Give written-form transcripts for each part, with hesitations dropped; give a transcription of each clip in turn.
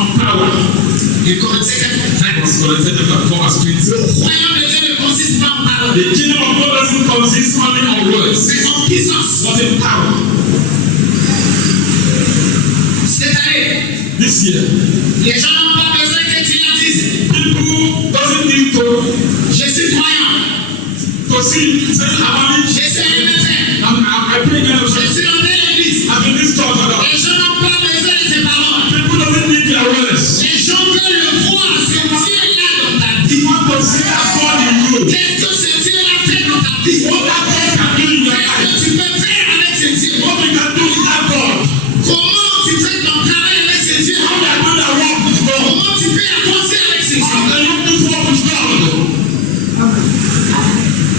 of power. Et Corinthiens 4. Corinthiens chapter 4 verse 20. Le royaume de Dieu ne consiste pas en parole. The kingdom of God doesn't consist only on words, C'est en puissance. but in power. Cette année, This year, les gens n'ont pas besoin que tu leur dises people doesn't need je suis croyant, to see say about je suis un élémentaire, I pray in je the suis dans l'église. I'm in this church. Les gens n'ont pas besoin de ces paroles. People doesn't need their words. Les gens veulent le voir, ce Dieu-là dans ta vie. You want to see that God in you. Qu'est-ce que ce Dieu-là fait dans ta vie? What that God can do in your Qu'est-ce life. que tu peux faire avec ce Dieu? What we can do with that God. Comment tu fais ton travail avec ce Dieu? How we are going to work with God. Comment tu peux avancer avec ce How Dieu? can you do work with God?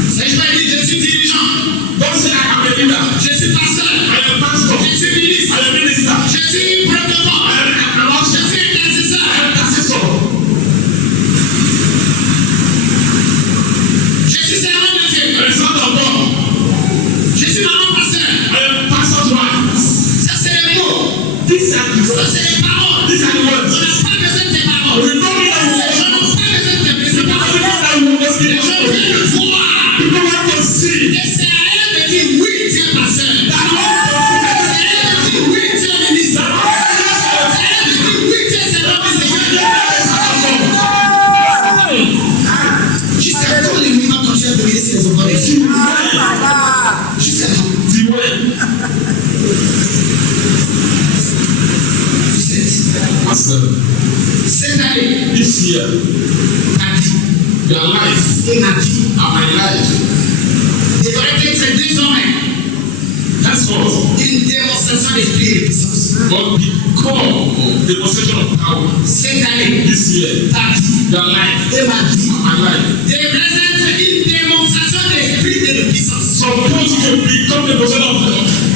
C'est je vais dire, je suis dirigeant, Don't say I am a leader. je suis pasteur, I am pastor. je suis ministre, I am minister. je suis protocole, I am je suis intercesseur. intercessor. Je suis servant de Dieu. I am son of God. Je suis maman pasteur. I am pastor's wife. Ça, c'est les mots. These are the Ça, words. c'est les paroles. These are the On words. n'a pas besoin de tes paroles. We don't need that Les gens word. n'ont pas besoin de tes paroles. Everything Les that gens we veulent le voir. people want to see. Et c'est à eux de dire oui, Dieu est pasteur. That C'est à eux de dire oui, Dieu est ministre. C'est à eux de dire oui, Dieu est servant du Seigneur. Jusqu'à quand les mouvements quand tu as brûlé ces enfants des filles? Jusqu'à quand? the word. Pastor, Cette année, this year, ta vie your life et ma vie and my life, devrait être désormais henceforth, une démonstration d'esprit et de puissance. will become a demonstration of power. Cette année, This year, ta vie your life et ma vie and my life, devrait être une démonstration d'esprit et de puissance. supposed to become the demonstration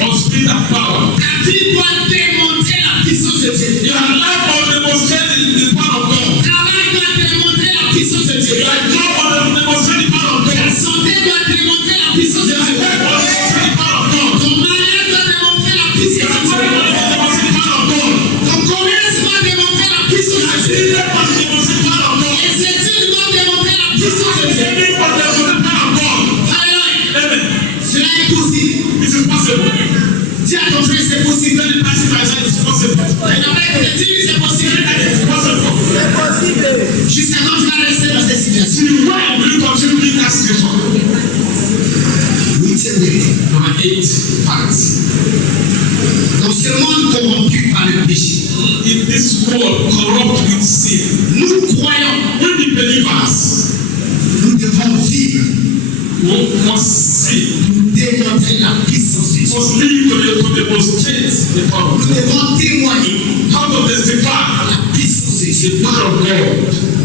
of spirit and power. Ta vie doit démontrer la puissance de Dieu. Your life will demonstrate the power of God. Ton travail doit démontrer la puissance de Dieu. Your job will demonstrate the power of Ta God. santé doit démontrer la puissance de Your Dieu. work will demonstrate the power of God. Ton mariage doit démontrer la puissance Your de work Dieu. will demonstrate the power of God. Ton commerce doit démontrer la puissance Your de Dieu. business will demonstrate the power of God. Et cette étude doit démontrer la puissance de Dieu. Every will demonstrate the power of God. Alléluia. Amen. Cela est possible. It is possible. Dis à ton frère, c'est possible. Tell the person I said it's possible. Il n'a pas écouté. Dis-lui, c'est possible. It's possible. Jusqu'à quand tu vas rester dans cette situation? See, why will you continue in that situation? Huitième vérité. Number 8, fact. Dans ce monde corrompu par le péché, In this world corrupt with sin, nous croyons, we the believers nous devons vivre must see, pour démontrer la puissance de Dieu. must live to demonstrate the power of Nous God. devons témoigner How to testify la puissance de Dieu. the power of God.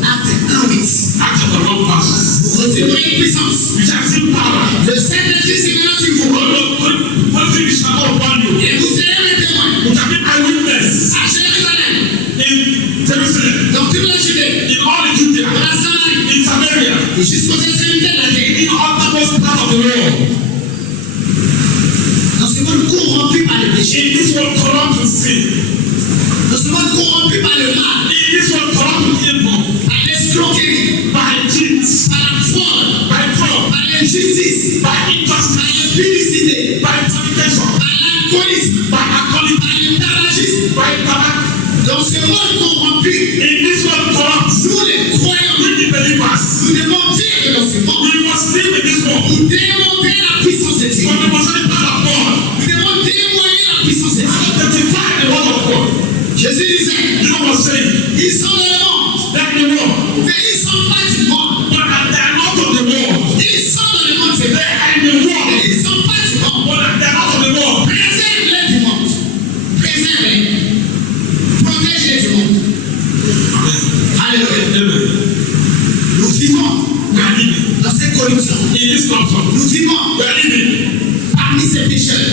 Acte 1:8. Acts chapter 1 verse. Vous recevrez une puissance. We shall see power. Le Saint-Esprit s'émènera sur vous. One thing is upon you. Et vous serez mes témoins You shall be eyewitness à Jérusalem, in Jerusalem, dans toute la Judée, in all the dans Judea, la Samarie in Samaria, et jusqu'aux extrémités de la terre. in all the most part of the world. Dans ce monde corrompu par le péché, In this world corrupt with sin, dans ce monde corrompu par le mal, in this world corrupt with evil, par l'escroquerie, by cheats, par la fraude, by fraud, par l'injustice, by par injustice, l'impudicité, by fornication, par l'alcoolisme, by alcoholism, par le tabagisme. by tobacco. Dans ce monde corrompu, In this world corrupt, nous les croyants, we the believers, nous devons vivre dans ce monde we must live in this world. pour démontrer la puissance de Dieu. For the most part of God, Nous devons témoigner la puissance de Dieu. testify the word of God. Jésus disait, You know what I'm saying? ils sont dans le monde, That the world, mais ils ne sont pas du monde. but they are not of the world. Ils sont dans le monde, c'est They vrai, are in the mais world, ils ne sont pas du monde. but they are not of the world. Préserve-les du monde. Préserve-les. Protège-les du monde. Alléluia. Amen. Nous vivons We are living dans cette corruption. in this culture. Nous vivons We are living parmi ces pécheurs.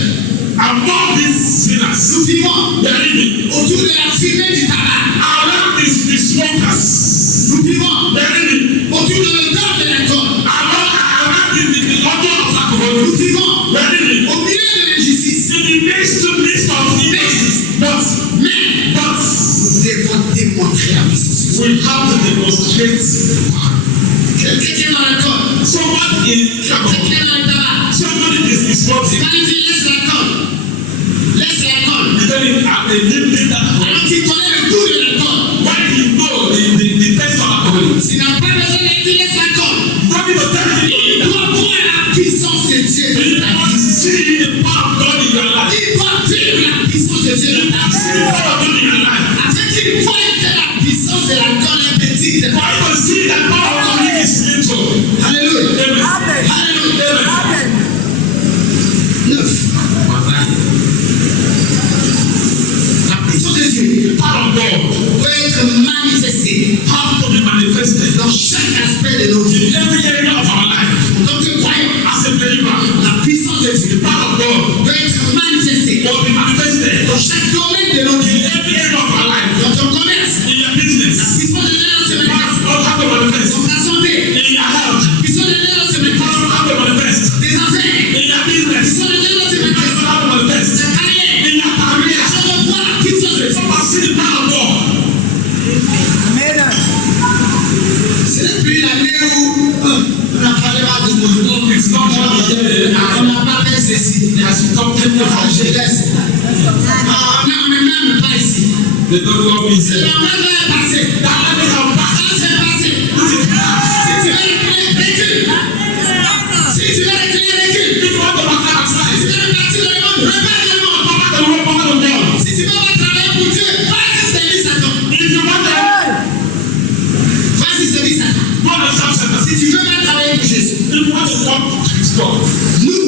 among these sinners. Nous vivons We are living autour de la fumée du tabac. around the smokers. Nous vivons We are living autour de l'odeur de l'alcool. around the odor of alcohol. Nous vivons We are living au milieu de l'injustice. in the midst of injustice. Mais But nous devons témoigner démontrer la puissance de Dieu. We have to demonstrate the power. Quelqu'un qui est dans la corde. Someone in Quelqu'un qui est dans le tabac. somebody is C'est smoking. pas lui qui laisse la corde. Laisse la corde. You tell him I'm a new leader. Alors qu'il connaît le goût de la corde. Why do you know the test of alcohol? S'il n'a pas besoin d'être, il laisse la corde. Don't need to tell him. Il doit voir la puissance de Dieu You dans ta vie. must see the power of God in your life. Il doit vivre la puissance de Dieu dans ta See the vie. power of God in your life. Afin qu'il voie que la puissance de la corde est petite. For you to see that power of God is little. Alléluia. Amen. Alléluia. 9. La puissance de Dieu The power of God doit être manifestée have to be manifested dans chaque aspect de nos vies. in every area of our life. En tant que croyant, As a believer, la puissance de Dieu the power of God doit être manifestée will be manifested dans chaque domaine de nos in vies. every area of our life. Dans ton commerce, In your la business, puissance de Dieu doit se the power manifester. of God have to manifest. Dans ta santé, In your health, la puissance de Dieu doit se the power manifester. of God have to manifest. Tes affaires, In your la business, puissance de Dieu doit se the power of manifester. God have to manifest. Ta carrière, In your career, je veux voir la puissance de Dieu. someone see the power of God. Ce n'est plus l'année où on n'a pas les bas de mon. It's not On n'a pas fait ceci. As you come to the Ah, je laisse. Ah, on n'est même pas ici. they don't love me. Le Say, moment est passé. that let me have Ça passed. c'est passé. This is past. Si tu veux reculer, recule. Si tu veux reculer, recule. If you want to back up, Si tu slide. veux repartir dans le monde, repars dans le monde. Go back to the world, back to the world. Si tu veux pas travailler pour Dieu, vas-y servir Satan. If you want to Vas-y servir Satan. go to some center, Si tu veux pas travailler pour Jésus, if you want to walk with God, nous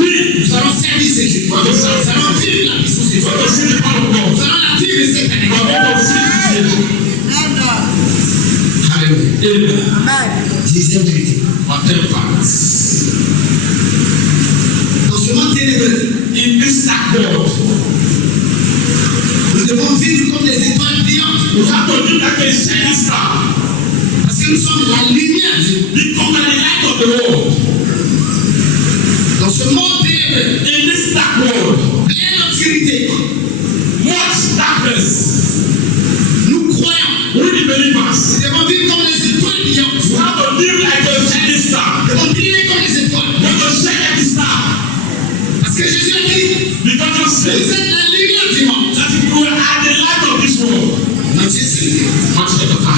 we allons servir ce Dieu. Nous allons vivre la puissance de Dieu. want to see the power of Nous God. allons la vivre cette année. We want to see this year. Alléluia. Amen. Dixième vérité. Whatever facts. Dans ce monde ténébreux, In this dark world, nous devons vivre comme des étoiles brillantes. we have to live like a shining star. Parce que nous sommes la lumière de Dieu. Become the light of the world. Dans ce monde ténébreux, In this dark world, plein d'obscurité, much darkness. nous croyons. We the believers, Nous devons vivre comme des étoiles brillantes. we have to live like a shining star. Nous devons briller comme des étoiles. We have to shine like a star. Parce que Jésus a dit, Because you vous say êtes la lumière du monde. that you are the light of this world. Matthieu 5. Matthew chapter 5.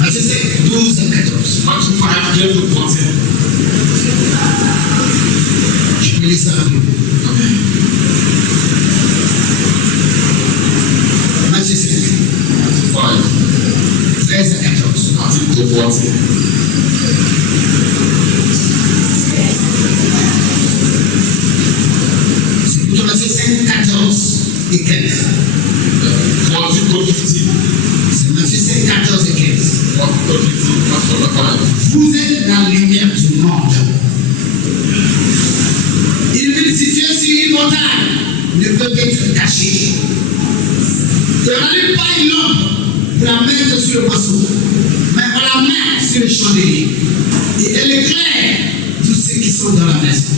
Matthieu 5, 12 à 14. Matthew 5, 12 to 14. Je peux lire ça rapidement. Matthieu 5, 5, 13 à 14. 13 to 14. C'est plutôt Matthieu 5, 14 et 15. 14 to 15. C'est Matthieu 5, 14 et 15. 14 to 15. Matthew chapter 5. Vous êtes la lumière du monde. Une ville située sur une montagne ne peut être cachée. Et on n'allume pas une lampe pour la mettre sur le boisseau, mais on la met sur le chandelier. Et elle éclaire tous ceux qui sont dans la maison.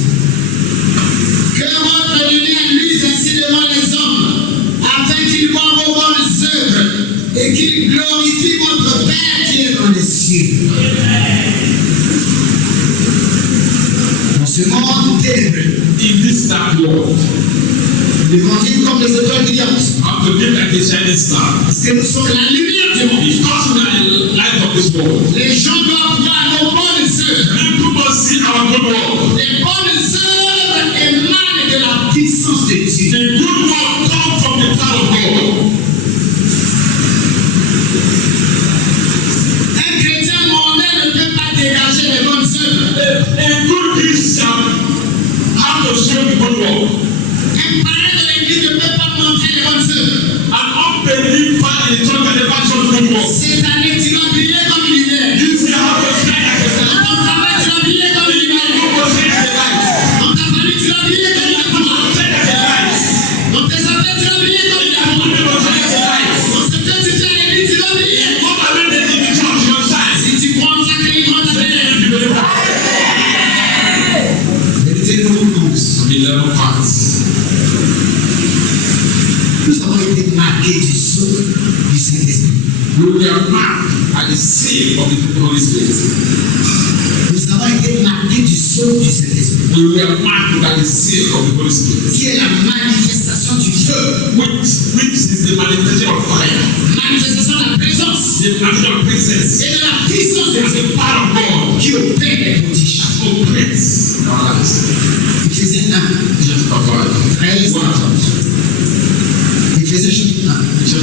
Que votre lumière luise ainsi devant les hommes, afin qu'ils voient vos bonnes œuvres et qu'ils glorifient votre Père qui est dans les cieux. Dans ce monde ténébreux, In this dark world, nous devons vivre comme des étoiles brillantes, we have to live like a shining star. parce que nous sommes la lumière du monde. Because we are the light of this world. Les gens doivent voir nos bonnes œuvres. People must see our good work. Les bonnes œuvres émanent de la puissance de Dieu. The good work comes from the power of God. Un chrétien mondain ne peut pas dégager les bonnes œuvres. A good Christian have to show the good work. Un parrain de l'église ne peut pas montrer les bonnes œuvres. An unbeliever in the church can never show the good work. Cette année, tu dois briller comme une lumière. This year, how to shine like a Dans star. ton travail, tu dois briller comme une lumière. How to shine like a light. Dans ta famille, tu dois briller comme une lumière. Shine like a light. Dans tes affaires, tu dois briller comme une lumière. People shine like a light. Dans ce que tu fais à l'église, tu dois briller. Come and live in the church, you must shine. Si tu crois en ça, que il croit en ta Say lumière. if you believe that. Vérité numéro 12. 11 parts. Nous avons été marqués du sceau du Saint-Esprit. We were marked at the seal of the Holy Spirit. Nous avons été marqués du sceau du Saint-Esprit. We were marked by the seal of the Holy Spirit. Qui est la manifestation du feu. Which is the manifestation of fire. Manifestation de la présence. The manifestation of presence. Et de la puissance de It's Dieu. the power of God. Qui opère les prodiges. Operates in our lives. Éphésiens 1, Chapter 5. 13, 14. Éphésiens chapitre 1, Chapter 1.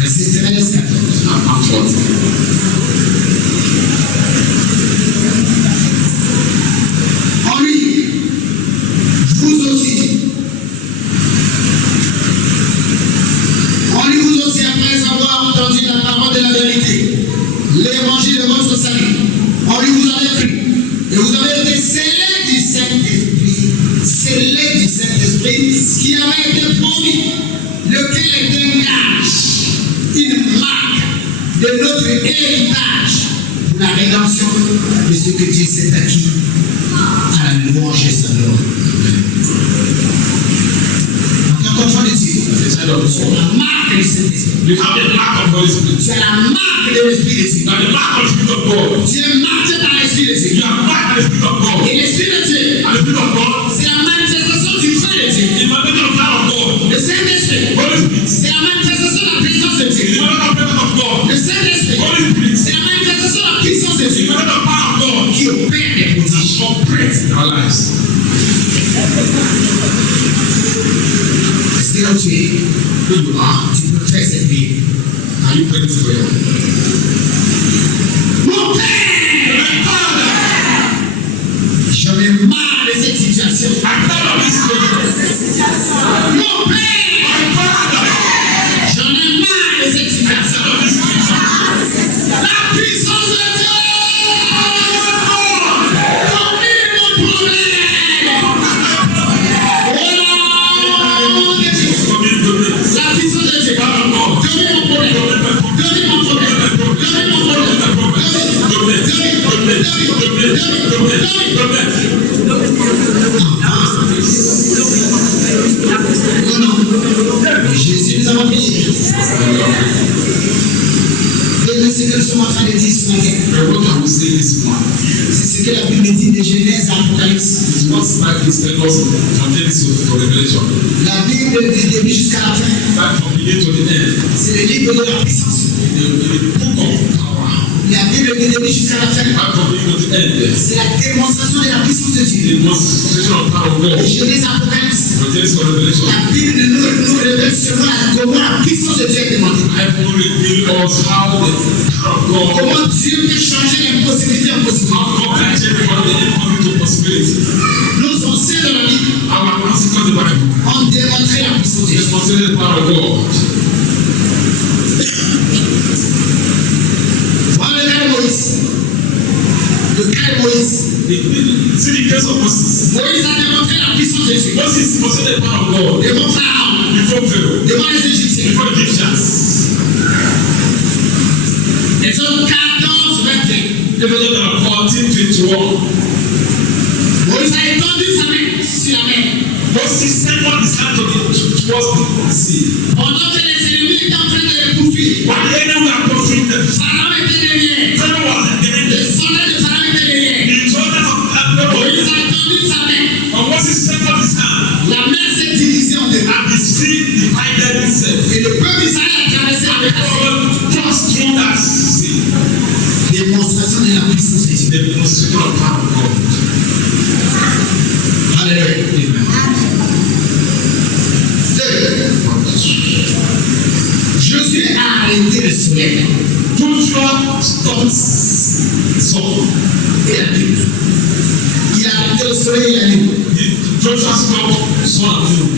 verset 13, 14. And 14. En lui, vous aussi, après avoir entendu la parole de la vérité, l'évangile de votre salut, en lui vous avez cru, et vous avez été scellés du Saint-Esprit, qui avait été promis, lequel est un gage, une marque de notre héritage pour la rédemption de ce que Dieu s'est acquis à la louange et sa gloire. Donc, enfant de Dieu, c'est la marque du Saint-Esprit. You have the mark of the Holy Spirit. C'est la marque de l'Esprit de Dieu. You have the mark of the Spirit of God. Tu es marqué par l'Esprit de Dieu. You are marked by the Spirit of God. Et l'Esprit de Dieu, And the Spirit of God, c'est la manifestation du feu de Dieu. the manifestation of the power of God. Le Saint-Esprit, Holy Spirit, c'est la manifestation de la présence de the Dieu. manifestation of God. Le Saint-Esprit, Holy Spirit, c'est la manifestation de la puissance de the Dieu manifestation of the power of God. qui opère des prodiges. Operates in our lives. Est-ce que là tu es, tu peux faire cette prière? Are you praying this prayer? Mon Père, My Father, j'en ai marre de cette situation. I'm tired of this situation. Mon Père, My Father, j'en ai marre de cette I'm tired situation. of this situation. La puissance de Dieu domine mon problème. Au nom de Jésus. Commit to me. La puissance de Dieu Power of God. domine mon problème. Domine mon problème. Domine mon problème. Non, non. Jésus, nous avons prié. Et c'est ce que nous sommes en train de dire ce matin. What can we say this morning? C'est ce que la Bible dit de Genèse à Apocalypse. It's what like this tells us from Genesis to Revelation. La Bible du début jusqu'à la fin, That from beginning to the end, c'est le livre de la puissance. the book of power. La Bible du début jusqu'à la fin, That from beginning to the end, c'est la démonstration de la puissance de Dieu. the demonstration of power of God. Genèse à Apocalypse. From Genesis to Revelation, La Bible nous révèle seulement comment la puissance de Dieu est démontrée. Bible reveal us how the power of God, Comment Dieu peut changer l'impossibilité en possibilité. how God can change from the impossible to possibility. Nos anciens dans la Bible Our ancestors in the Bible ont démontré la puissance de Dieu. demonstrated the power of God. Voilà le cas de Moïse. Le cas de Moïse. See the case of Moses. Moïse a démontré la puissance de Dieu. Moses demonstrated the power of God Devant Pharaon, before Pharaoh, devant les Égyptiens. before Egyptians. Exode 14, 21. Exodus 14:21. Moïse a étendu sa main sur la mer. Moses sent out his hand towards the sea. Pendant que les ennemis étaient en train de les poursuivre, While the enemy were pursuing them, Pharaon était derrière. Pharaoh was behind Les them. soldats de Pharaon étaient derrière. The children of Pharaoh, Moïse a étendu sa main. and Moses sent out his hand, La mer s'est divisée en deux. and the sea divided itself. Et le peuple d'Israël a traversé avec la mer. God passed through that sea. Démonstration de la puissance de Dieu. The demonstration of power of God. Alléluia. Josué a arrêté le soleil Joshua stopped sun. et la nuit. Il a arrêté le soleil et la nuit. Joshua stopped sun and moon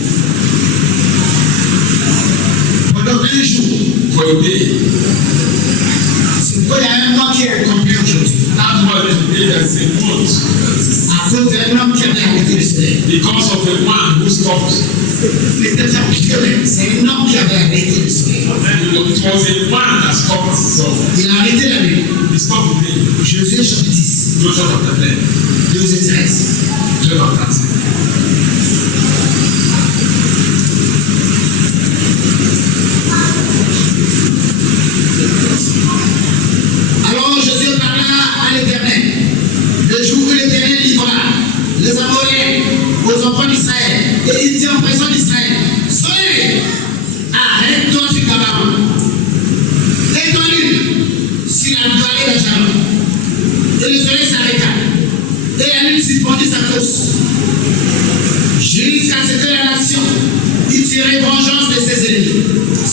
Pendant un jour. for a day. C'est pourquoi il y a un mois qui est complet aujourd'hui. That's why today there's a month. À cause d'un homme qui avait arrêté le soleil. Because of the man who stopped. C'était pas pire, c'est un homme qui avait arrêté le soleil. And it was a man that stopped the sun. Il a arrêté la nuit. He stopped the day. Josué chapitre 10, Joshua chapter 10. 12 et 13. Joshua 13.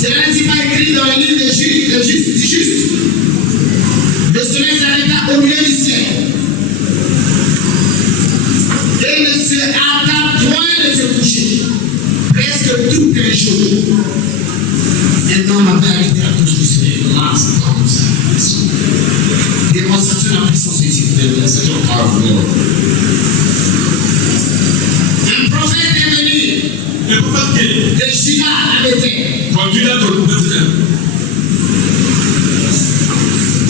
Cela n'est pas écrit dans le livre du juste. Le soleil s'arrêta au milieu du ciel. Et ne se hâta point de se coucher. Presque tout est chaud. Un homme avait arrêté à cause du soleil. Démonstration de la puissance de Dieu. Un prophète est venu. Le prophète De Juda à Bethel.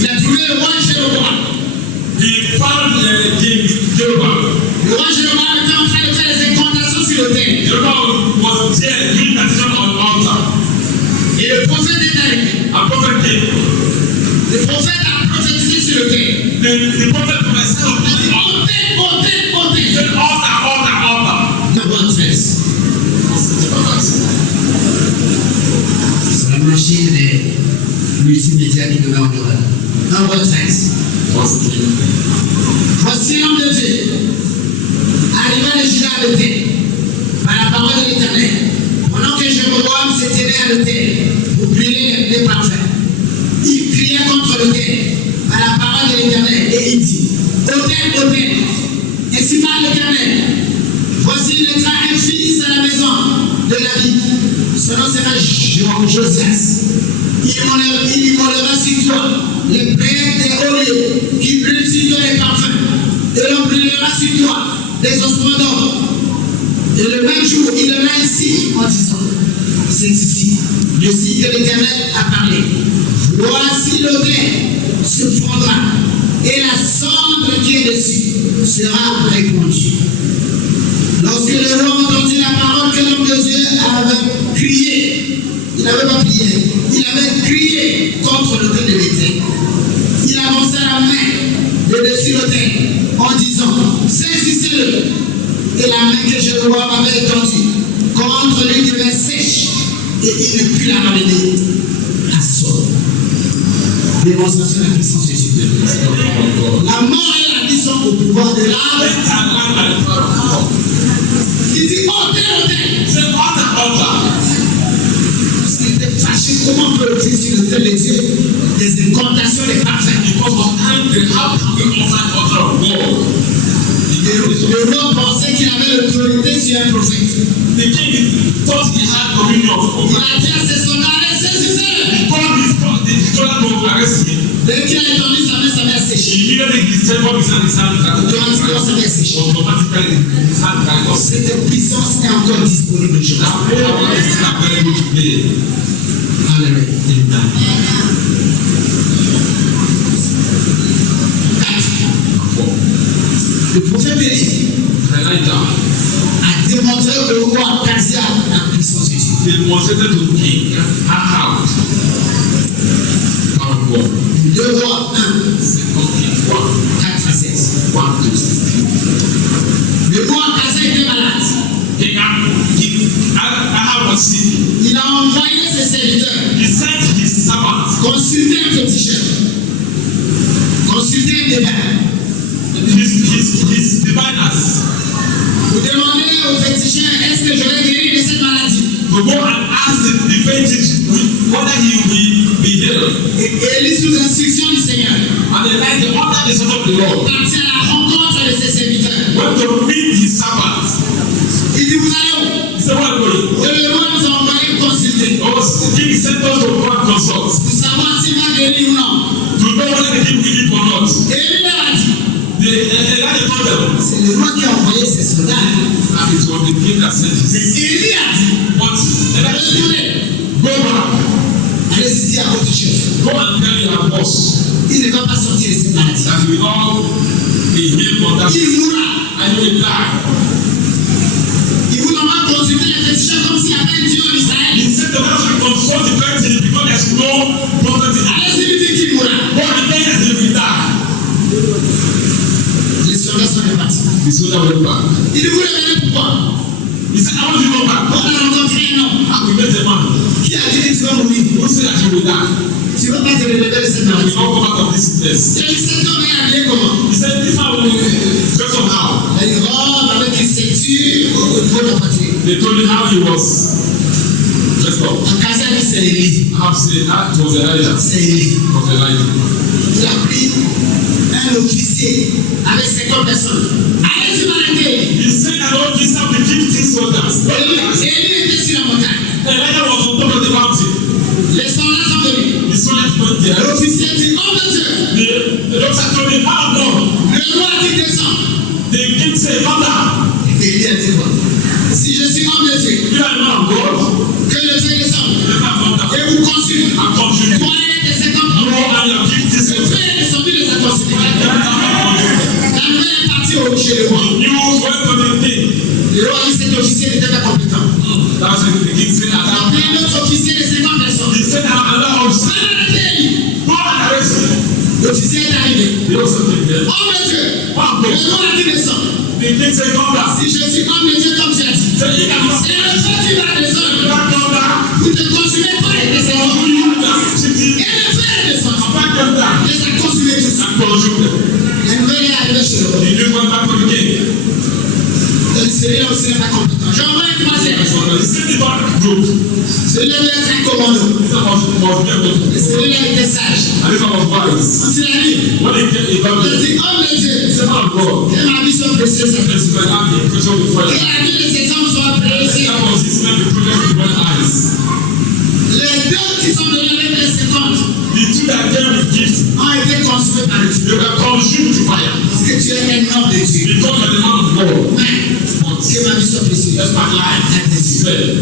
Il a trouvé le roi Jéroboam. He found King Jeroboam. Le roi Jéroboam était en train de faire des incantations sur l'autel. Jeroboam was there doing meditation on the altar. Et le prophète est arrivé. A prophet came. Le prophète a prophétisé sur l'autel. The prophet prophesied on the altar. He said, altar. The one verse. C'est la machine des multimédias qui nous met en horreur. Nombre 13. Voici l'homme de Dieu, arrivant de Juda à l'autel, par la parole de l'Éternel, pendant que Jéroboam se tenait à l'autel pour brûler les parfums. Il criait contre l'autel par la parole de l'Éternel et il dit: autel, ainsi parle l'Éternel. Voici il naîtra un fils à la maison de David. Son nom sera Josias. Il immolera sur toi les prêtres des hauts lieux qui brûlent sur toi les parfums. Et l'on brûlera sur toi les ossements d'or. Et le même jour, il donna ici en disant: c'est ici, le signe que l'Éternel a parlé. Voici l'autel se fondra et la cendre qui est dessus sera répandue. Lorsque le roi entendit la parole que l'homme de Dieu avait crié, il n'avait pas prié, il avait crié contre l'autel de l'Éternel. Il avança la main de dessus l'autel en disant: saisissez-le. Et la main que Jéroboam avait étendue contre lui devint sèche et il ne put la ramener à sol. Démonstration de la puissance de Dieu. La mort et la vie sont au pouvoir de l'âme. Il dit: autel. C'est altar. Parce qu'il était fâché. Comment peut-il sur l'autel de Dieu des incantations, des parfums? Because of angry, how can we offer altar of God? Le roi pensait qu'il avait l'autorité sur un prophète. The king thought he had dominion Il over. a dit à ses soldats: allez, saisissez-le. He told the soldier to arrest him. Dès qu'il a étendu sa main a séché. Immediately he stepped up his hand Automatiquement, sa main a séché. automatically his hand dried up. Cette puissance est encore disponible That aujourd'hui. power is still available today. Alléluia. Le prophète Élie Elijah a démontré au roi Akazia la puissance de Dieu. demonstrated to King Ahab power of God. 2 Rois 1, Second King 1, 4 à 16. 1 to 16. Le roi Akazia était malade. King Ahab was sick. Il a envoyé ses serviteurs He sent his servants, consulter un féticheur, consulter un débat. his diviners, Vous demandez au féticheur: est-ce que je vais guérir de cette maladie? to go and ask the fetish whether he will be healed. Et Élie, sous instruction du Seigneur, And they like the under the son of the Lord. partit à la rencontre de ses serviteurs. Went to meet his servants. Il dit: vous allez où? He said, "What are you Et le roi nous a envoyé consulter going?" The king sent us to go and consult pour savoir s'il va guérir ou non. to know whether the king will live or not. Et Élie leur a dit: Elijah told them, c'est le roi qui a envoyé ses soldats. and it was the king that sent Mais his. Élie a dit: But Elijah said, retournez, "Go back, allez-y dire à votre chef, go and tell your boss il ne va pas sortir de cette maladie. that we all be healed from that, Il mourra. and you will die." Il vous envoie consulter les féticheurs comme s'il y avait un Dieu en Israël. He said the man should consult the person because there's no prophet in Israel. Allez-y lui dire qu'il mourra. Go and tell him that he will die. Les soldats sont répartis. The soldier went back. Il dit: vous le verrez pourquoi? He said, "I want you to go back." On a rencontré un homme And we met a man qui a dit que tu vas mourir. who said that he will die. Tu ne vas pas te relever de cette And he maladie. will not come out of this sickness. Et cet homme est habillé comment? He said, "This man will dress somehow." Une robe avec une ceinture au niveau de la poitrine. They told him how he was dressed God. Akasa dit c'est Élie. I have said that was Elijah. C'est Élie. Was Elijah. Il a pris un officier avec 50 personnes. Allez-y m'arrêter. He sent an officer with 50 soldiers. Élie était sur la montagne. Elijah was on top of the mountain. Les soldats sont venus. The soldiers went there. L'officier dit, homme de Dieu. The doctor told him, "How long?" Le roi a dit descends. The king said, "Come down." Élie a dit quoi? Si je suis homme de Dieu, You are a man of God. que le Dieu descende You have come down. et vous consulte. And contribute. Toi et tes 50 You hommes. and your 50 Le soldiers. Dieu est descendu, les a consultés. La nouvelle est partie chez le roi. News went to the king. Le roi dit cet officier n'était pas compétent. That's what the king said. Il a appelé un autre officier de 50 personnes. He said, "Another officer. Go and arrest him." L'officier est arrivé. He also came there. Homme de Dieu. Wow. Le roi a dit descends. The king said, "Come down." Si je suis homme de Dieu comme tu as dit, Say, "You can c'est le Dieu qui va descendre. come down." Vous te consumez toi et tes 50 hommes. You are 50. Et le Dieu est descendu. Back them down. Les a consumés tous. And consume them. La nouvelle est arrivée chez le roi. The news went back to the king. Celui-là aussi n'est pas compétent. J'envoie un troisième. He said, "The back group." Celui-là doit être un commando. This one was be able to. Celui-là était sage. And this one was wise. On s'est dit, When he came, he got il a the dit, homme de Dieu, son of God. et ma vie soit précieuse. This is when I'm the preacher with Et fire. la vie de ces hommes soit précieuse. That was his man, the preacher with bright eyes. Les deux qui sont venus avec les 50 The two that came with gifts, ont été consumés par le they Dieu. were consumed to fire. Parce que tu es un homme de Dieu. Because you're the man of God. Mais, que ma vie soit précieuse. That's my life. Avec des yeux. Said.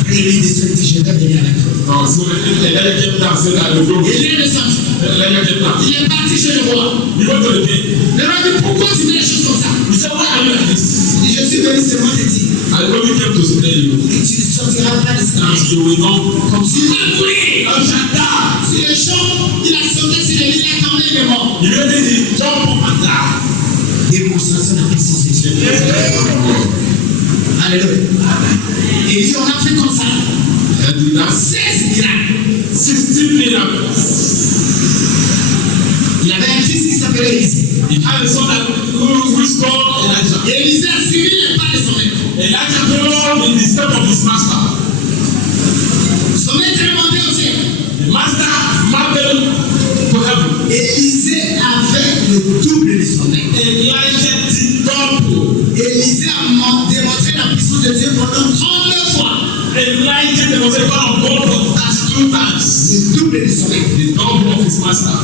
Après, il dit, je vais venir avec toi. No, so Elijah came down, said, "I will go." Il est descendu. Elijah came down. Il est parti chez le roi. He went to the king. Le roi dit, pourquoi tu fais les choses comme ça? He said, "Why are you like this? Il dit, je suis venu seulement te dire I only came to tell you que tu ne sortiras pas de ce that temps. you will not come Tu vas mourir. I shall die." Sur le champ, il a sauté sur le lit, il a tombé, il est mort. Immediately he jumped up and died. Démonstration de la puissance de Dieu. Alléluia. Et il dit, on a fait comme ça. And that's 16 miracles. 16 miracles. Il avait un fils qui s'appelait Élisée. He had a son that who is called Elijah. Et Élisée a suivi les pas de son maître. Elijah followed in the step of his master. Son maître est monté au ciel. The master mounted to heaven. Élisée avait le double de son maître. Elijah did double. Élisée a démontré la puissance de Dieu pendant 39 fois. Elijah was a man of God for 32 times. Le double de son maître. The double of his master.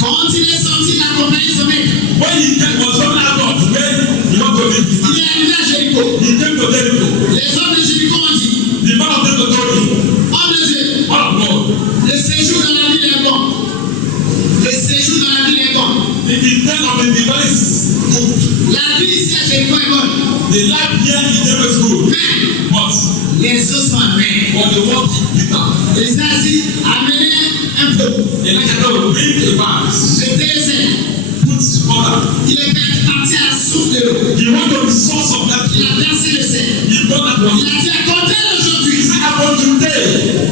Quand il est sorti, il a accompagné son maître. When he was coming out of when he went to meet his Il master, est arrivé à Jéricho. he came to Jericho. Les hommes de Jéricho ont dit, The man of Jericho told him, homme de Dieu, "Man of God, le séjour dans la ville est bon. Le séjour dans la ville est bon. the intent of the device is good. La vie ici à Jéricho est bonne. The life here in Jericho is good. Mais But les eaux sont amères. for the work is bitter." Élisée a dit, amenez un peu. Elijah told him, "Bring a vase, Mettez les ailes. put water." Il est parti à la source de l'eau. He went to the source of that Il water. a versé le sel. He brought that Il water. a dit, accordez He aujourd'hui. said, "About today,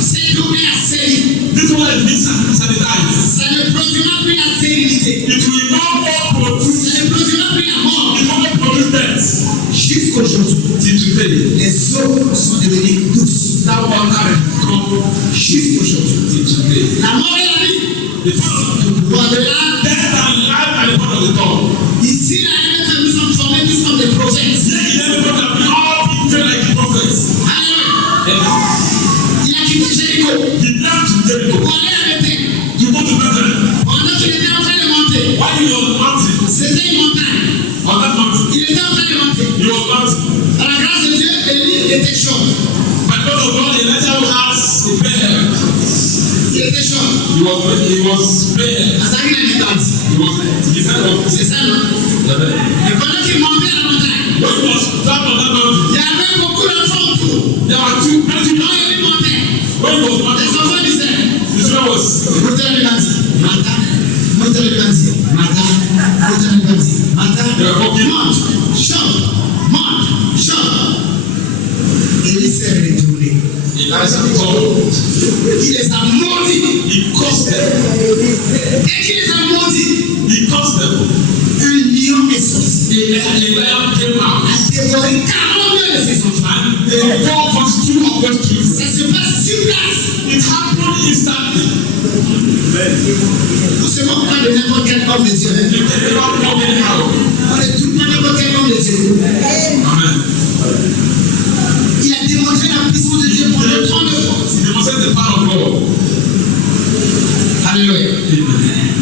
Cette eau est assainnie. this one has been sanitized. Ça ne produira plus la stérilité. It will no more produce. Ça ne produira plus la mort. It will not produce death." Jusqu'aujourd'hui, Till today, les eaux sont devenues douces. that water has become Jusqu'aujourd'hui. till today. La mort et la vie. The power of the Pouvoir de l'âme. death and life and the power of the tongue. Ici, là, nous sommes formés tous comme des prophètes. Here in every program, we all feel like the prophets. Alléluia. And Il a quitté Jéricho he left Jericho pour aller à Bethel. to go to Bethel. Pendant qu'il était en train de monter, While he was mountain, c'était une montagne. on that mountain, Il était en train de monter. he was mountain. Par la grâce de Dieu, Élie était chaud. But God of God, Elijah has a bear. Il était chaud. He was bare. À ça qu'il a dit. His head was C'est ça, non? the bear. Et pendant qu'il montait à la montagne, When he was trapped on that mountain, il y avait beaucoup d'enfants autour. there were two plenty Quand Élie montait, when he was les mountain, enfants disaient, the children was moteur lui a dit, Martha, moteur lui a dit, Martha, moteur lui a dit, Martha, monte, chante, monte, chante. Élie s'est retourné. Elijah told. Il les a maudits. He cursed them. Et qui les a maudits? He cursed them. Un lion est sorti. A lion came out A dévoré 42 de ces enfants. And the 442 of those children. Ça se passe sur place. It happened instantly. Nous sommes pas de n'importe quel homme de Dieu. They never come anyhow. On est tout pas n'importe quel homme de Dieu. Amen. Il a démontré la puissance de Dieu pendant 39 ans. He demonstrated the power of God. Alléluia. Amen.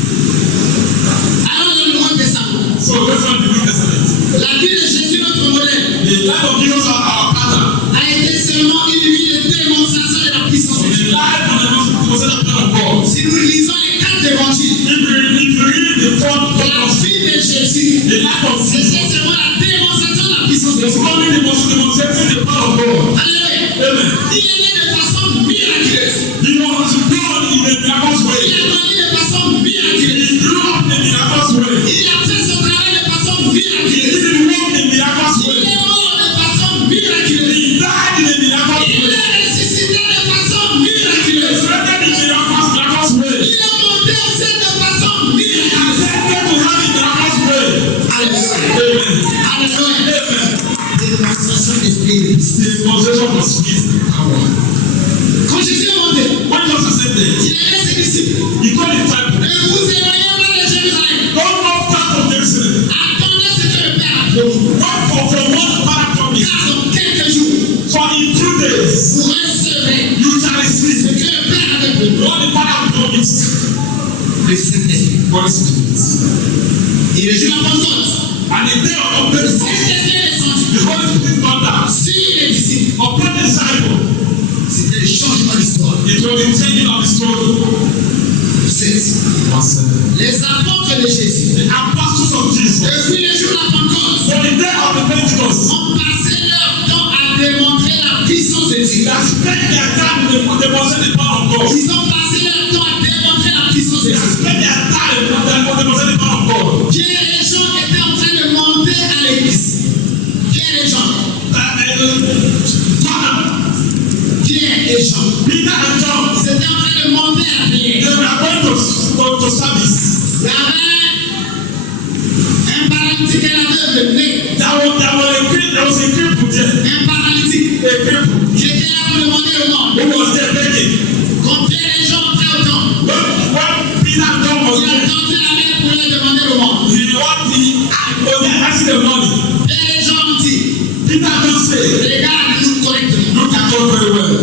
Alors dans le Nouveau Testament, So let's not the New Testament. la vie de Jésus, notre modèle, The life of Jesus, our pattern. a été seulement une vie de démonstration de la puissance de The Dieu. life of the demonstrated power of God. Si nous lisons les 4 évangiles, If you read the fourth la gospel, vie de Jésus, the life of c'était Jesus, seulement la démonstration de la puissance de it's Dieu. only demonstrating the power of God. Alléluia. Amen. Il est né de façon miraculeuse. He was born in a miraculous Il way. a grandi de façon miraculeuse. He grew up in a miraculous way. Il a fait son travail de façon He miraculeuse. didn't walk in a miraculous Il way. est mort de façon miraculeuse. He died in a miraculous Il way. est ressuscité de façon He miraculeuse. resurrected in a miraculous way. Il est monté au ciel de façon He miraculeuse. ascended to heaven in a miraculous way. Alléluia. Amen. Alléluia. Amen. Démonstration d'esprit. The demonstration of His power. Quand Jésus est monté, When Jesus ascended, il a dit à ses disciples, He told His disciples, ne vous éloignez pas de Jérusalem. don't go far from Jerusalem. Attendez ce que le Père a promis. Not from what Father promised. Car dans quelques jours, For in 2 days, vous recevrez you shall ce receive que le Père avait promis. what the Father promised. Le Saint-Esprit. God is spirit. Et le jour de la Pentecôte, And the day of le Pentecost, Saint-Esprit est descendu the Holy Spirit got down sur les disciples. upon the disciples. C'était le changement d'histoire. It was the changing of the story. 16. Les apôtres de Jésus, The apostles of Jesus, depuis le jour de la Pentecôte, for the day of the Pentecost, ont passé leur temps à démontrer la puissance de Dieu. they have spent their time demonstrating the power of God. Ils ont passé leur temps à démontrer la puissance de They have Dieu. spent their time demonstrating the power of God. Pierre et Jean étaient en train de monter à l'église. Pierre et Jean. Pierre et Jean. Peter and John, Ils étaient en train de monter à la prière. they were going to service. Il y avait un paralytique et la veuve née. There was a cripple there. Un paralytique. A cripple Il était là pour demander le monde. who was there begging. Quand Pierre et Jean entraient au temple, When Peter and John was il a there, tendu la main pour leur demander le monde. he asked the money. Pierre et Jean ont dit, Peter and John said, regarde-nous correctement. look at God very well.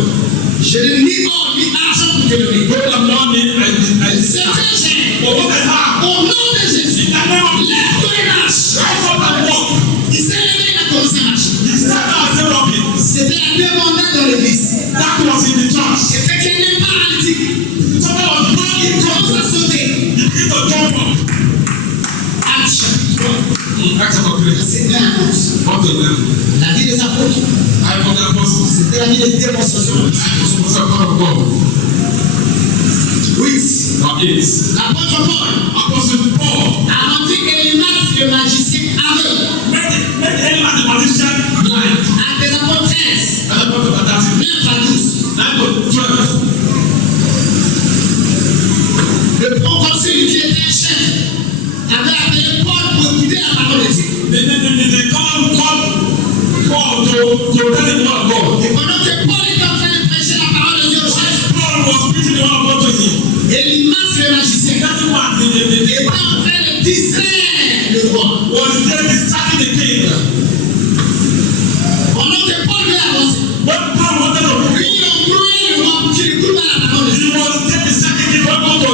Je n'ai ni or ni argent pour te donner. God have money and Ce que j'ai, but what I have, au nom de Jésus, in the name of lève-toi et marche. rise up and walk. Il s'est levé, il a commencé à marcher. He started and said, walking. C'était la demandée dans l'église. That was in the church. Quelqu'un n'est paralytique. Somebody was Il running. commence à sauter. He began to jump up. Acte chapitre 3, Acts chapter 3. verset 1 à 11. What to them? La vie des apôtres, I for the apostles. c'était la vie de démonstration. I was supposed to power of God. 8. Now 8. L'apôtre Paul Apostle Paul. a rendu Élymas le magicien aveugle. Made anyone the magician blind. Actes des apôtres 13, And I got to that 9 à 12. 9 to 12. Le proconsul qui était un chef avait appelé Paul pour écouter la parole de Dieu. They come Paul to tell the word of God. Et pendant que Paul était en train de prêcher la parole de Dieu au chef, Paul was preaching the word of God to him. Élymas le magicien That man, était en train de distraire le roi. was there distracting the king. Pendant que Paul lui avançait, When Paul wanted to lui il embrouillait le roi pour qu'il écoute pas la parole de Dieu. he was there distracting the king for God to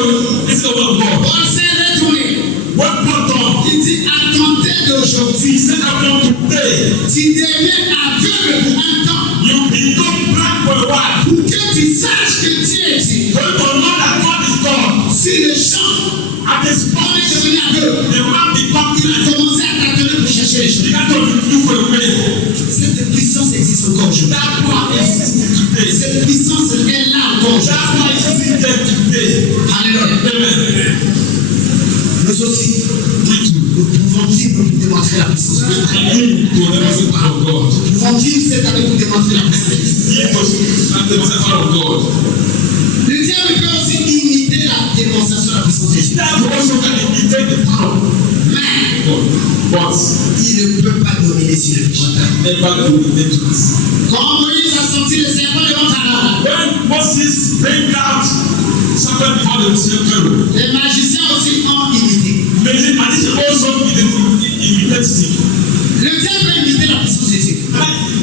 listen to the word of God. Paul s'est retourné. When Paul turned, Il dit à compter d'aujourd'hui, he said, I'm going to pray. tu deviens aveugle pour un temps, You become blind for a while. pour que tu saches que Dieu est Dieu. For you to know that God is God. Sur le champ, At the on spot, est devenu aveugle. the man become Il a blind. commencé à tâtonner pour chercher les He choses. began to look for a way. Cette puissance existe encore aujourd'hui. That power exists today. Cette puissance est là encore That aujourd'hui. power is still there today. Alléluia. Amen. Nous aussi, We too. nous pouvons vivre pour démontrer la puissance de Dieu. We to demonstrate the power of God. Nous pouvons vivre cette année pour démontrer la puissance de Dieu. We to demonstrate the power of God. Le diable peut aussi imiter la démonstration de la puissance de Dieu. That also can imitate the power of Mais God. But il ne ne peut pas dominer sur le péché. Never dominate it. Quand Moïse a sorti le serpent devant Pharaon, When Moses bring out something before the Pharaoh, les magiciens aussi ont imité. mais les magiciens also imitate it. Le diable peut imiter la puissance de Dieu.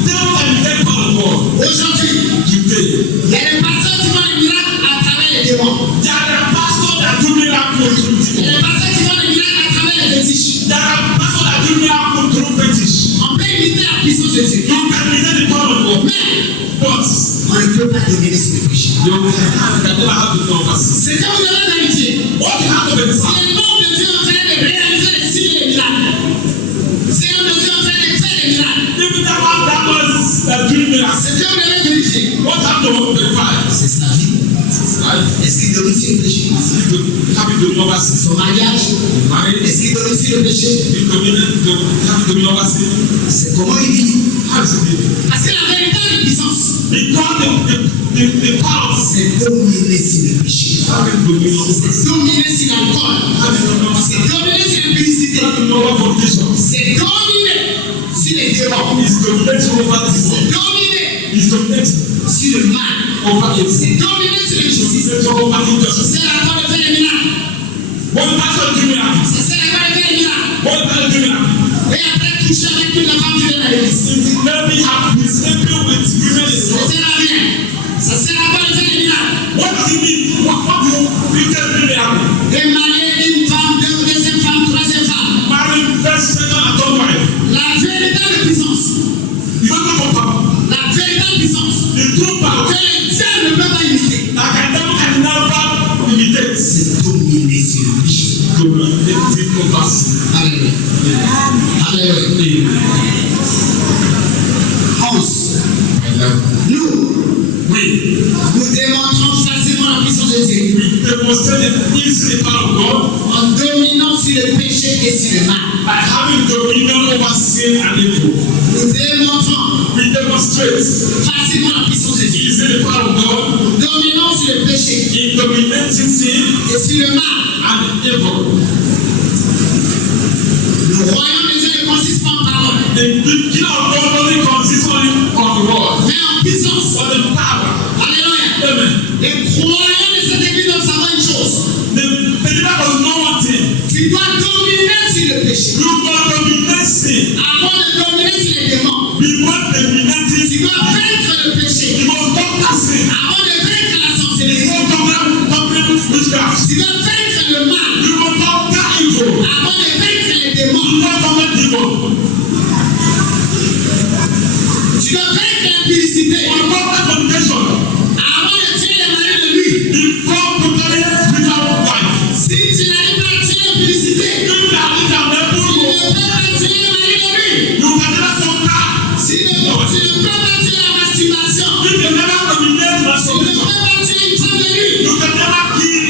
They don't imitate power of God. Aujourd'hui, Today, il y a des pasteurs qui font des miracles à travers les démons. there are pastors that do miracles through Il y a demons. des pasteurs qui font des miracles à travers les fétiches. There are pastors that do miracles through fetish. On peut imiter la puissance de Dieu. You can imitate the power of God, Mais but on ne peut pas dominer sur le péché. you can never have the power of sin. C'est quand vous avez vérifié. What you have to be C'est le nom de Dieu en train de réaliser les signes et les miracles. C'est le nom de Dieu en train de faire les miracles. if you never have that was that do miracles, C'est quand vous avez vérifié. what have to verify? C'est sa vie. Right? Est-ce qu'il domine sur le péché? Have you dominion over sin? Son mariage. Marriage? Est-ce qu'il domine sur le péché? Have you dominion over sin? C'est comment il vit. How is it? Parce que la véritable puissance, Because the power of sin, c'est dominer sur le péché. having dominion over sin, C'est dominer sur l'alcool. having dominion over C'est sin, dominer sur l'impudicité. having dominion over fornication, C'est dominer sur les démons. is dominating over C'est sin, dominer is dominating sur le mal. over evil, C'est dominer sur l'injustice. is dominating over injustice. C'est la foi de faire les miracles. What the pastor do miracles? C'est la foi de faire les miracles. What the pastor do miracles? Et après coucher avec toute la femme qui vient à l'église. If you let me have been sleeping with women in the Ça church, sert à rien. Ça sert à quoi de faire les miracles? what does it mean? What do you tell me miracle? Et marier une femme, deuxième femme, troisième femme. Marrying first, second, and third wife. La véritable puissance. You don't know power. La véritable puissance. The true power Que le diable ne peut pas imiter. that can never imitate. C'est dominer sur le péché. Dominating over sin. Alléluia. Alléluia. 11. Nous démontrons facilement la puissance de Dieu We demonstrate the power of God en dominant sur le péché et sur le mal. by having dominion over sin and evil. Nous démontrons We demonstrate facilement la puissance de Dieu the power of God dominant sur le péché in dominating sin et sur le mal. and evil. Le royaume de Dieu ne consiste pas en parole, The kingdom of God only consists only of the word, mais en puissance. but the power. Alléluia. Amen. Les croyants de cette église doivent savoir une chose. The believer does know one thing. Tu dois dominer sur le péché. You must dominate sin. Avant de dominer sur les démons, Before dominating, tu dois vaincre le péché. you must conquer sin. Avant de vaincre la You sorcellerie, must conquer witchcraft. tu dois vaincre le mal. You must conquer evil. Avant de vaincre les démons, You must conquer evil. tu dois vaincre l'impudicité. You must conquer fornication. Avant de tuer les maris de lui. Before conquering spiritual wife. Si tu n'arrives pas à tuer l'impudicité, If you are in the tu level, ne peux pas tuer les maris de lui. you can never conquer. Tu ne peux pas tuer la masturbation. If you never dominate Tu ne masturbation, peux pas tuer une femme de lui. you can never kill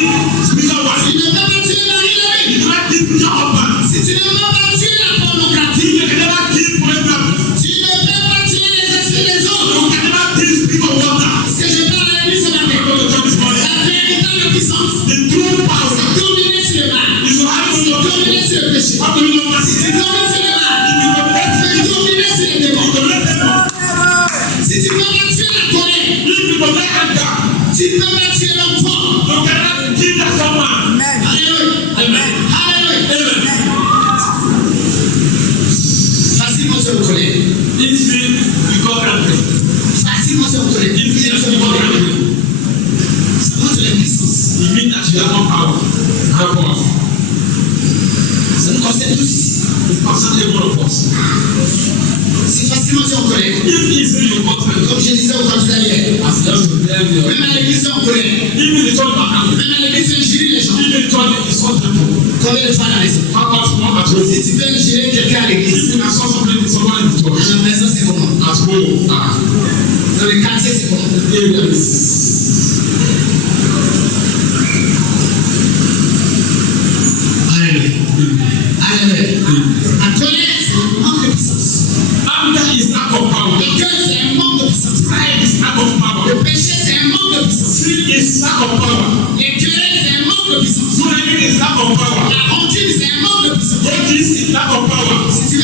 spiritual Tu wife. ne peux pas tuer le mari de lui. You cannot kill spiritual husband. Si tu ne peux pas tuer la pornographie, You can never kill pornography. tu ne peux pas tuer les esprits des autres. You can never kill spiritual water. Parce que je parle à l'église ce matin. La véritable puissance, The true power c'est dominer sur le mal. is to have C'est dominer sur le péché. How do you know what Si tu it is? domines sur le mal, If you dominate tu peux dominer sur les démons. Si tu ne peux pas tuer la colère, if you dominate anger, tu ne peux pas tuer l'enfant. you cannot kill that someone. Alléluia. Amen. Alléluia. Amen. Facilement se reconnaître. Easily become angry. Facilement se reconnaître. Easily become angry. Ça montre la puissance. It means that you have no power. No power. Ça nous concerne tous ici. It concerns every one of us. Si facilement se reconnaître. If easily you got angry, Comme je disais au candidat hier. as just to tell you, Même à l'église, on connaît. even the church are angry. Même à l'église, on jurie les gens. Even the church is hot people. Combien de fois dans la maison? How much more at home? Si tu veux jurer quelqu'un à l'église, If you can saw something with someone in the à church, la maison, c'est comment? at home, Dans le quartier, c'est comment? Alléluia. Alléluia. La colère, c'est un manque de puissance. Anger is lack of power. L'orgueil, c'est un manque de puissance. Pride is lack of power. Le péché, c'est un manque de puissance. Sin is lack of power. Les querelles, c'est un manque de puissance. Bullying is lack of power. La rancune, c'est un manque de puissance. Grudges is lack of power. Si tu veux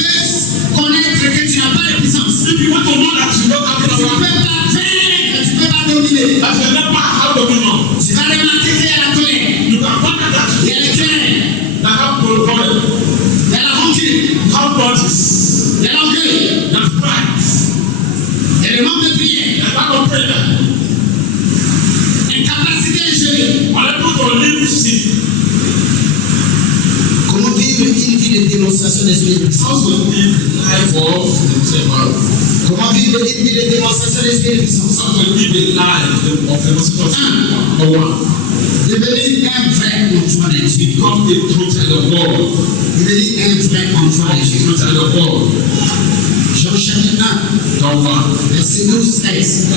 peux pas vaincre, tu peux pas dominer. That you never have dominion. Tu vas remarquer qu'il y a la colère, You can find that il y a les craintes, that have problem. il y a la rancune, Have bodies. il y a l'orgueil, That pride. il y a le manque de prière, That lack of prayer. incapacité de gérer. Unable to live sin. Comment vivre une vie de démonstration d'esprit de puissance? How to live the life of the devil. Comment vivre une vie de démonstration d'esprit de puissance? How to live a life of the most of number one. Devenir un vrai enfant de Dieu. Become a true child of God. Devenir un vrai enfant Become de a Dieu. true child of God. Jean chapitre 1, John 1. verset 12-13.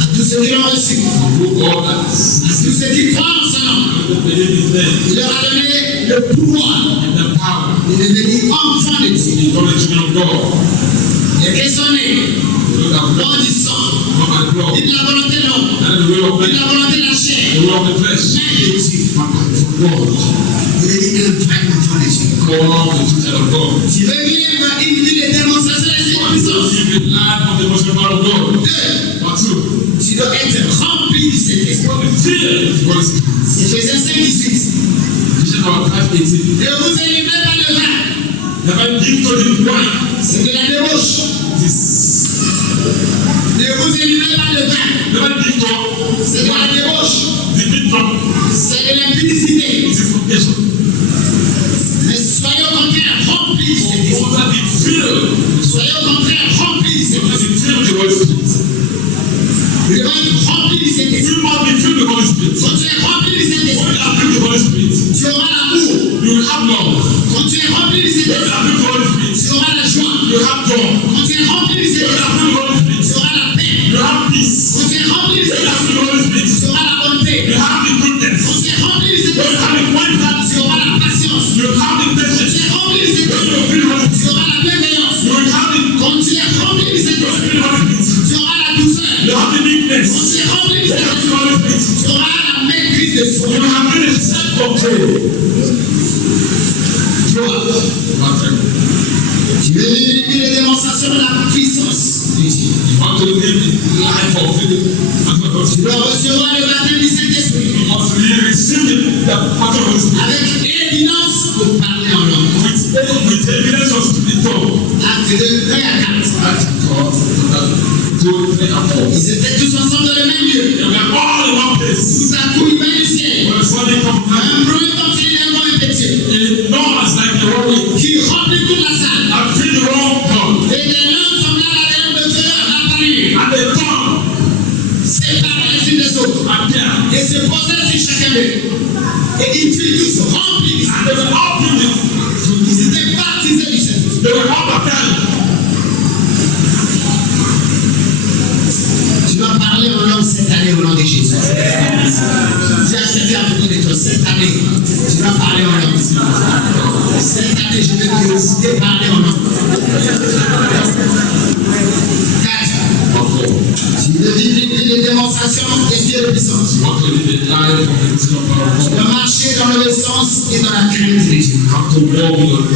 À tous ceux qui l'ont reçu, Who God has à tous ceux qui croient en son nom, believe in them. il leur a donné le pouvoir And the power. de devenir enfant de Dieu. Become the children of God. Et qu'ils sont nés So that we hors du sang, not by blood. ni de la volonté de l'homme, That is the will of ni de man. la volonté de la The chair, will of the flesh. mais de Dieu. But by God. Devenir un vrai enfant de Dieu. Call the true child of God. Tu veux vivre une vie de démonstration de l'esprit de Want to puissance. live a life of the most power of God. Deux, But two. tu dois être rempli du Saint-Esprit. What the fear of God is. Éphésiens 5-18. Vision of 5:18. Ne vous élivrez pas de vin, Never give to the wine. c'est de la débauche. This. Ne vous élivrez pas de vin, Never give to c'est de la débauche, the victim. c'est de l'impudicité. It is fornication. Mais soyez au contraire remplis du Saint-Esprit. What are the fear? Soyez au contraire remplis du What Saint-Esprit. is the fear of the Holy Spirit? Vous devez être rempli du Saint-Esprit. You must be filled with the Holy Spirit. Quand tu es rempli du When Saint-Esprit, you are filled with the Holy Spirit, tu auras l'amour. you will have love. Quand tu es rempli du When you Saint-Esprit, are filled with the Holy Spirit, tu auras la joie. you will have joy. Quand tu es rempli du When you Saint-Esprit, are filled with the Holy Spirit, tu auras la paix. you will have peace. Quand tu es rempli du When you are Saint-Esprit, filled with the Holy Spirit, tu auras la bonté. you have the goodness. Quand tu es rempli du When you Saint-Esprit, have the kindness, tu auras la patience. you will have the Quand tu patience. es rempli du When you Saint-Esprit, are filled with the Holy tu Spirit, auras la bienveillance. you will have the Quand tu es rempli du Saint-Esprit, tu auras la douceur. you have the Quand meekness. tu es rempli du You have the Saint-Esprit, Holy Spirit. tu auras la maîtrise de soi. You will have the self-control. Tu veux vivre une démonstration de la puissance de Dieu. You want to live the life of faith. Tu dois recevoir le baptême du Saint-Esprit You must really receive the power of the Spirit avec évidence de parler en langue. with evidence of the tongue. Acte 2, 1 à 4. Acts 2, 3 and 4. Ils étaient tous ensemble dans le même lieu. They were all in one place. Tout à coup, il vint du ciel. When the sun come from heaven, Un bruit comme si d'un vent impétueux a noise like a whirlwind qui remplit toute la salle. and filled the wrong hall. Et des langues semblables à des langues de feu apparurent, And the tongue séparées les unes des autres, appeared. et se posèrent sur chacun d'eux. Et ils furent tous remplis du And they were Saint-Esprit. all filled with Ils étaient baptisés du Saint-Esprit. They were all baptized. Tu vas parler en langue cette année au nom de Jésus. Dis à quelqu'un à côté de toi, cette année, tu vas parler en langue. Cette année, je vais te décider de parler en langue. 4. Tu veux vivre une vie de démonstration d'esprit de puissance. You want to live a life of the wisdom power of Tu God. dois marcher dans l'obéissance et dans la crainte de Dieu. You have to walk with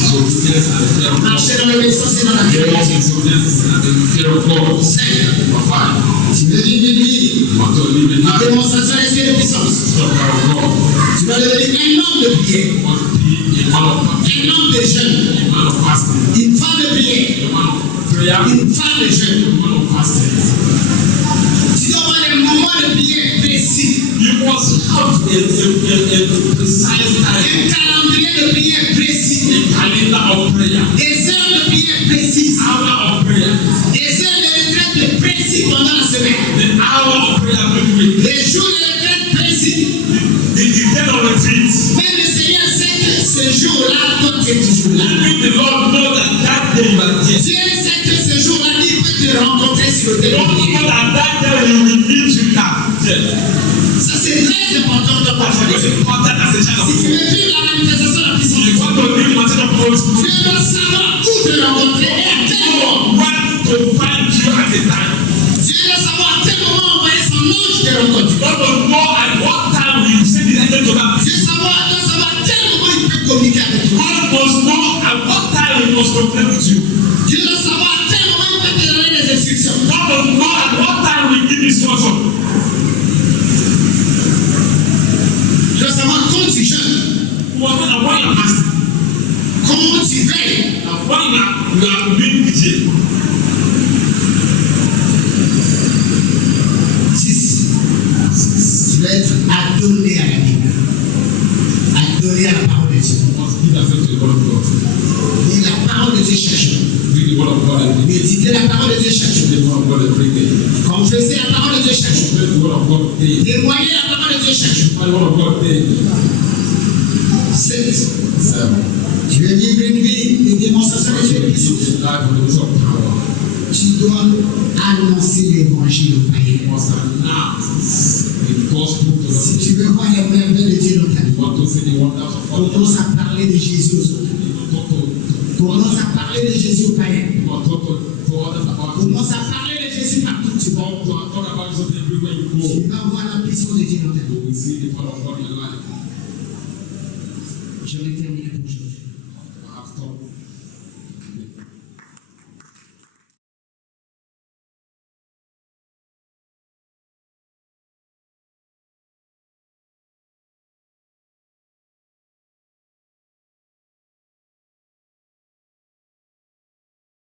disobedience and the fear of God. Marcher dans l'obéissance et dans la Walk crainte with de Dieu. disobedience and the fear of God. 5. Number 5. Tu veux vivre une vie You want to live a de life démonstration d'esprit de puissance. of the power of God. Tu dois devenir un homme de prière, You want to be a man of un homme de jeûne, a man of fasting, une femme de prière, a man of prayer, une femme de jeûne. a man of fasting. Tu dois avoir des moments de prière précis, You must have a precise un time, calendrier de prière précis, a calendar of prayer, des heures de prière précises, hour of prayer, des heures de retraite précises pendant la semaine, the hour of prayer every week, des jours de retraite précis. the day of retreat. Même le Seigneur sait que ce jour-là, toi tu es toujours là. Even the Lord knows that that day you are there. Dieu sait que ce jour-là, il peut te rencontrer sur le God terrain. knows that that day He will meet you there. Ça c'est très important dans ta That's famille. very important as a child of Si tu God. veux vivre la manifestation de la puissance de You Dieu, want to live in the Holy tu Spirit. dois savoir où te rencontrer et à quel moment. When to find you at a time. Tu dois savoir à quel moment envoyer son ange te rencontrer. God will know at what time you send the angel to that Tu place. dois savoir à quel moment il peut communiquer avec toi. God must know at what time He must communicate with you. Tu dois savoir à quel moment il peut te donner des instructions. God to know at what time we give instruction. Je veux savoir quand tu jeûnes, When you are fasting, comment tu veilles. when you are doing vigil. 6. Tu dois être adonné à la Bible. Adonné à la parole de Dieu. You must give yourself to the word of God. Lis la parole de Dieu chaque jour. Read the word of God every day. Méditez la parole de Dieu chaque jour. Read the word of God every day. Confessez la parole de Dieu chaque jour. Read the word of God daily. Témoignez la parole de Dieu chaque jour. Read the word of God daily. 7. 7. Tu veux vivre une vie de démonstration de Dieu puissance. Life of the use of power. Tu dois annoncer l'évangile aux païens. You must announce the gospel to Si the tu veux voir les merveilles de Dieu dans ta vie, You want to see the wonders of God. commence à parler de Jésus aux autres. You want to Commence à parler de Jésus aux païens. You want to talk to others about it. Commence à parler de Jésus partout où tu vas. Talk about something everywhere you go. Tu vas voir la puissance de Dieu dans ta vie. You will see the power of God in your life. Je vais terminer pour aujourd'hui. I have stopped.